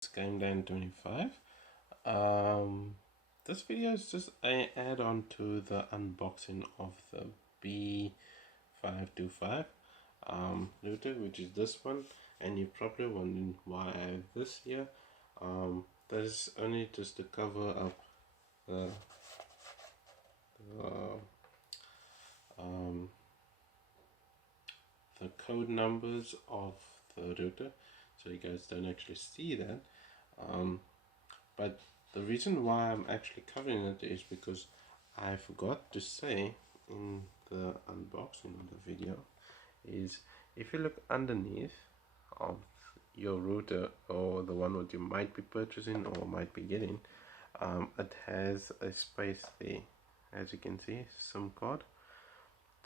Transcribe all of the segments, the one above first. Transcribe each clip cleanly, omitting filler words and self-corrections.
B525. This video is just an add-on to the unboxing of the B525 router, which is this one, and you're probably wondering why I have this here. That is only just to cover up the um, the code numbers of the router, so you guys don't actually see that. But the reason why I'm actually covering it is because I forgot to say in the unboxing of the video is if you look underneath of your router, or the one that you might be purchasing or might be getting, it has a space there, as you can see, SIM card.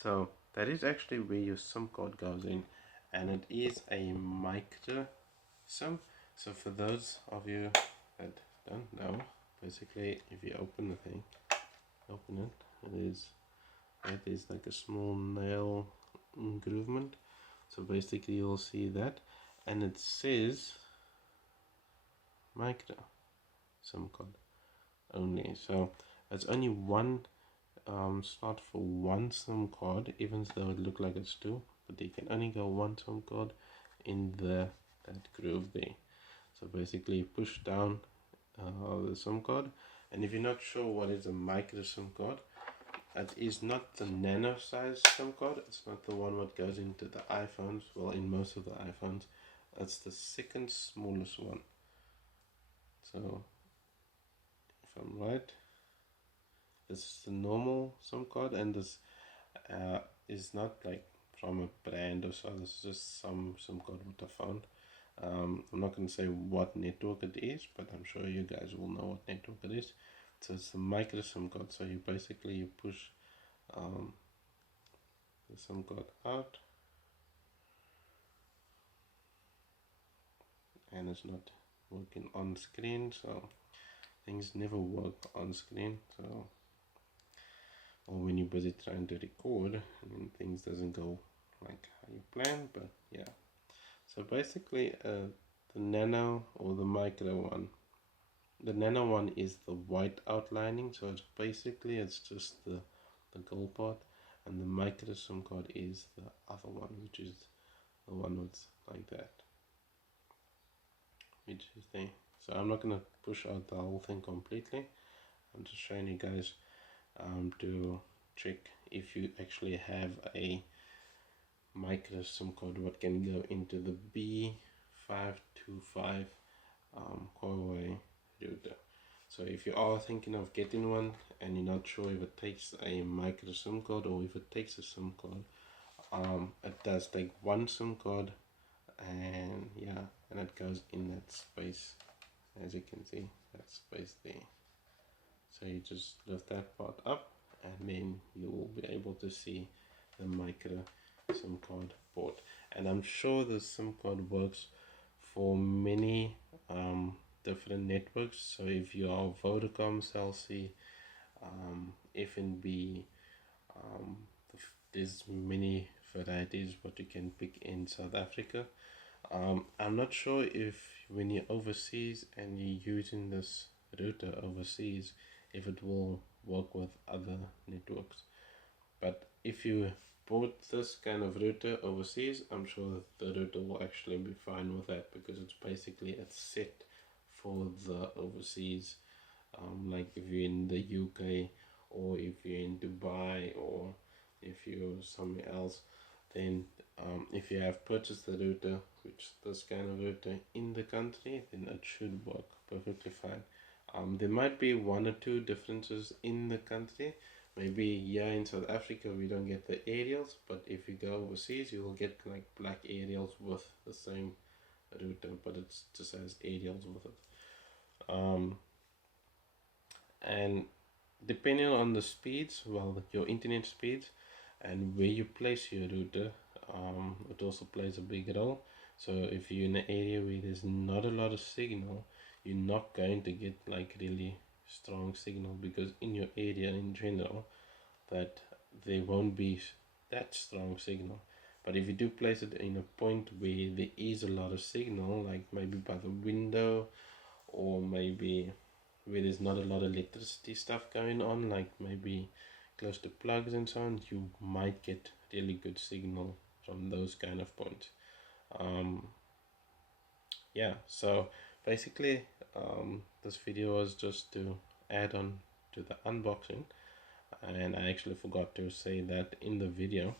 So that is actually where your SIM card goes in, and it is a micro SIM. So for those of you that don't know, basically if you open the thing, it is like a small nail engravement. So basically you'll see that, and it says micro SIM card only. So it's only one slot for one SIM card, even though it look like it's two, but you can only go one SIM card in that groove there. So basically push down the SIM card, and if you're not sure what is a micro SIM card, it is not the nano size SIM card. It's not the one that goes into the iPhones. Well, in most of the iPhones, it's the second smallest one. So if I'm right, this is the normal SIM card, and this is not like from a brand or so. This is just some SIM card with a phone. I'm not going to say what network it is, but I'm sure you guys will know what network it is. So it's a micro SIM card. So you basically push the SIM card out, and it's not working on screen. So things never work on screen. So, or when you're busy trying to record, and things doesn't go like how you plan. But yeah. So basically, the nano or the micro one. The nano one is the white outlining, so it's basically it's just the gold part, and the micro SIM card is the other one, which is the one that's like that, which is there. So I'm not gonna push out the whole thing completely. I'm just showing you guys to check if you actually have a micro SIM card what can go into the B525 Huawei router. So if you are thinking of getting one and you're not sure if it takes a micro SIM card or if it takes a SIM card, it does take one SIM card, and yeah, and it goes in that space, as you can see, that space there. So you just lift that part up, and then you will be able to see the micro SIM card port. And I'm sure the SIM card works for many different networks. So if you are Vodacom, Cell C, FNB, there's many varieties what you can pick in South Africa. I'm not sure if when you're overseas and you're using this router overseas, if it will work with other networks. But if you bought this kind of router overseas, I'm sure the router will actually be fine with that, because it's set for the overseas. Like if you're in the UK, or if you're in Dubai, or if you're somewhere else, then if you have purchased the router, which this kind of router in the country, then it should work perfectly fine. There might be one or two differences in the country. Maybe here in South Africa we don't get the aerials, but if you go overseas you will get like black aerials with the same router, but it just has aerials with it. And depending on the speeds, well, your internet speeds and where you place your router, it also plays a big role. So if you're in an area where there's not a lot of signal, you're not going to get like really strong signal, because in your area in general that there won't be that strong signal. But if you do place it in a point where there is a lot of signal, like maybe by the window, or maybe where there's not a lot of electricity stuff going on, like maybe close to plugs and so on, you might get really good signal from those kind of points. Yeah, so basically this video was just to add on to the unboxing, and I actually forgot to say that in the video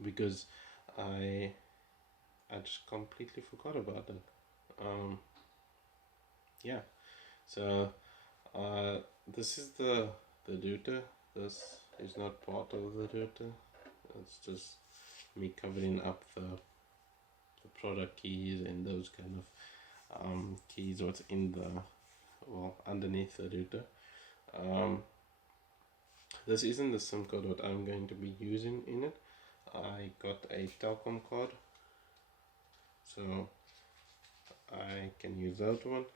because I I just completely forgot about it. Yeah, so this is the router. This is not part of the router. It's just me covering up the product keys and those kind of keys what's in the, well, underneath the router. This isn't the SIM card what I'm going to be using in it. I got a Telkom card, so I can use that one.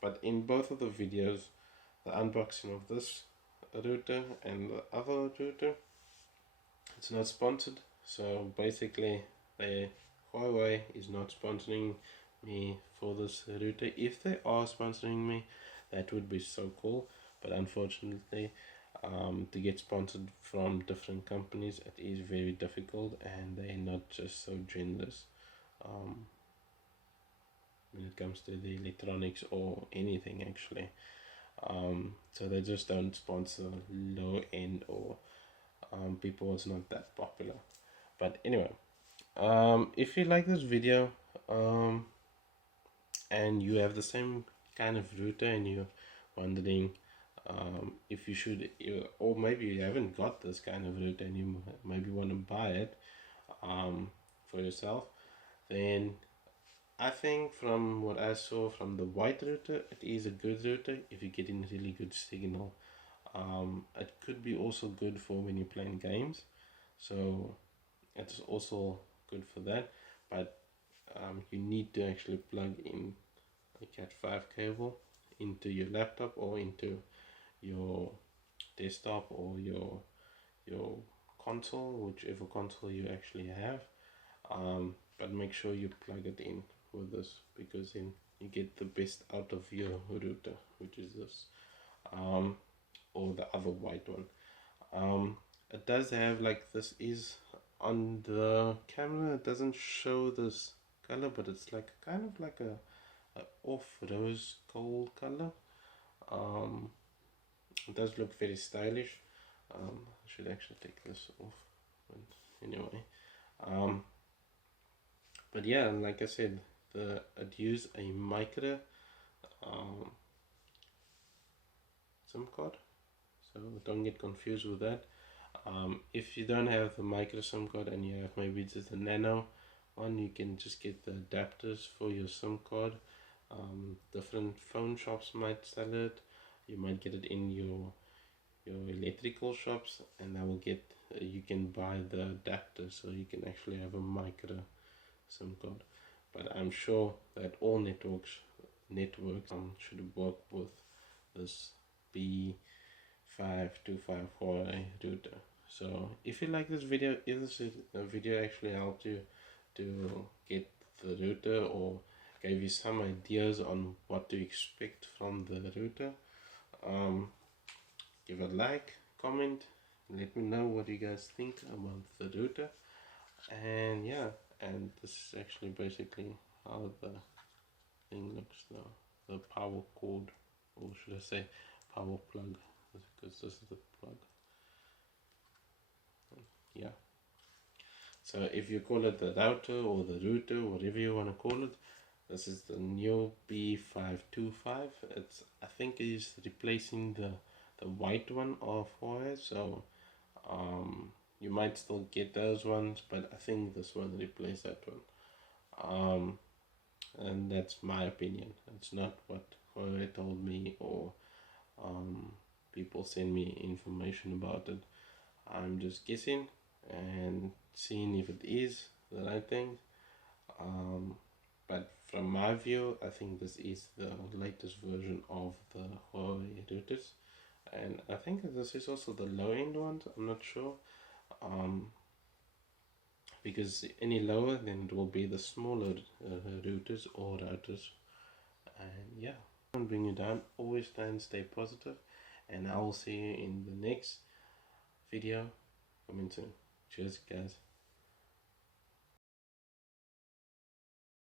But in both of the videos, the unboxing of this router and the other router, it's not sponsored. So basically, the Huawei is not sponsoring me for this router. If they are sponsoring me, that would be so cool. But unfortunately, to get sponsored from different companies, it is very difficult, and they're not just so generous when it comes to the electronics or anything actually. So they just don't sponsor low end or people who's not that popular. But anyway, if you like this video and you have the same kind of router and you're wondering if you should, or maybe you haven't got this kind of router and you maybe want to buy it for yourself, then I think from what I saw from the white router, it is a good router if you're getting really good signal. It could be also good for when you're playing games, so it's also good for that. But you need to actually plug in a Cat5 cable into your laptop or into your desktop or your console, whichever console you actually have. But make sure you plug it in with this, because then you get the best out of your router, which is this, or the other white one. It does have, like, this is on the camera, it doesn't show this color, but it's like kind of like a off rose gold color. It does look very stylish. I should actually take this off, but anyway. But yeah, like I said, I'd use a micro SIM card, so don't get confused with that. If you don't have the micro SIM card and you have maybe just a nano one, you can just get the adapters for your SIM card. Different phone shops might sell it. You might get it in your electrical shops, and that will get you can buy the adapter so you can actually have a micro SIM card. But I'm sure that all networks should work with this B525 Huawei router. So if you like this video, if this video actually helped you to get the router or gave you some ideas on what to expect from the router, give a like, comment, let me know what you guys think about the router. And yeah, and this is actually basically how the thing looks now. The power cord, or should I say power plug, because this is the plug. Yeah, so if you call it the router or the router, whatever you want to call it, this is the new B525. It's, I think it is replacing the white one of Huawei, so you might still get those ones, but I think this one replaced that one. And that's my opinion. It's not what Huawei told me, or people send me information about it. I'm just guessing and seeing if it is the right thing. But from my view, I think this is the latest version of the Huawei routers, and I think this is also the low end one. I'm not sure. because any lower then it will be the smaller routers or routers. And yeah, don't bring you down, always try and stay positive, and I will see you in the next video coming soon. Cheers guys.